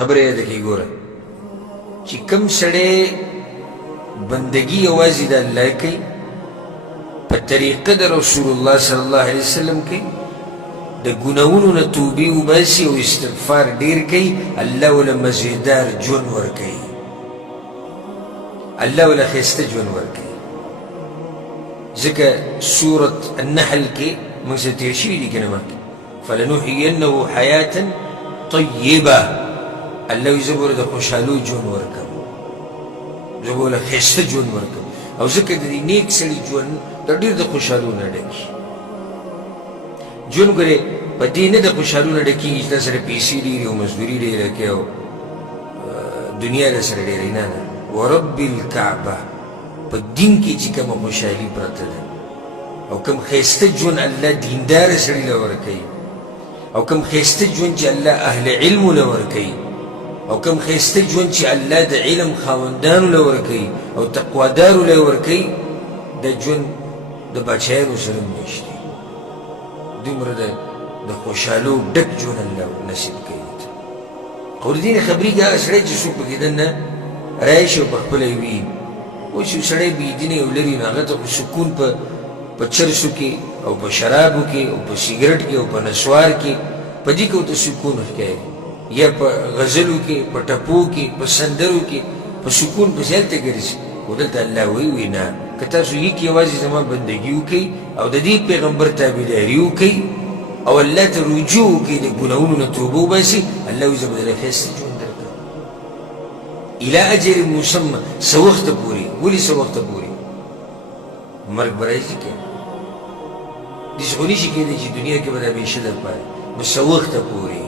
خبره یاد کړئ. ګوره چې کوم سړی بندگی یوازې د الله کوي په طریقه د رسول الله صلی الله علیه وسلم کوي، د ګناهونو نه توبې وباسي او استغفار ډېر کوي، الله وله مزیدار ژوند ورکوي، الله وله ښایسته ژوند ورکوي. ځکه سورة النحل کې موږ سره تېر شوي دي که نه مخکې فلنحینه حیاة طیبه، الله وایي زه به د خوشحالو ژوند ورکوم، زه به له ښایسته ژوند ورکوم. او ځکه د دې نیک سړي ژوند دا ډېر د خوشحالو نه ډکي ژوند. ګورې په دې نه د خوشحالو نه ډکېږي چې تا سره پیسې ډېرې او مزدوري ډېره کوې او دنیا در سره ډېره نه نه. ورب الکعبه په دین کې چې کومه خوشحالي پرته ده او کوم ښایسته ژوند الله دینداره سړي له ورکوي او کوم ښایسته ژوند چې الله اهل علمو له ورکوي او کوم ښایسته ژوند چې الله د علم خاوندانو له ورکوي او تقوادارو له ورکوي، دا ژوند د بادشاهانو سره هم نشته. دومره د خوشحالو ډک ژوند الله نصیب کوي. قرآن خبرېږي هغه سړی چې څوک پکې دننه راشي او پخپله یې وي. اوس یو سړی بېدینې او لرې نو هغه ته خو سکون په چرسو کې او په شرابو کې او په سګرټ کې او په نسوار کې په دې کې ورته سکون ښکاري، یا په غزلو کې، په ټپو کې، په سندرو کې په سکون پسې هلته ګرځي. خو دلته الله وایي نه، که تاسو یک یوازې زما بندګي وکئ او د دې پیغمبر تابعداري وکئ او الله ته رجوع وکئ، د ګناهونو نه توبه وباسئ، الله وایي زه به درله ښایسته ژوند درکړم الی اجل مسمى. څه وخته پورې؟ ولې څه وخته پورې؟ مرګ به راځي که داسې خو نشي کېدی چې دنیا کې به د همیشه دپاره، نو څه وخته پورې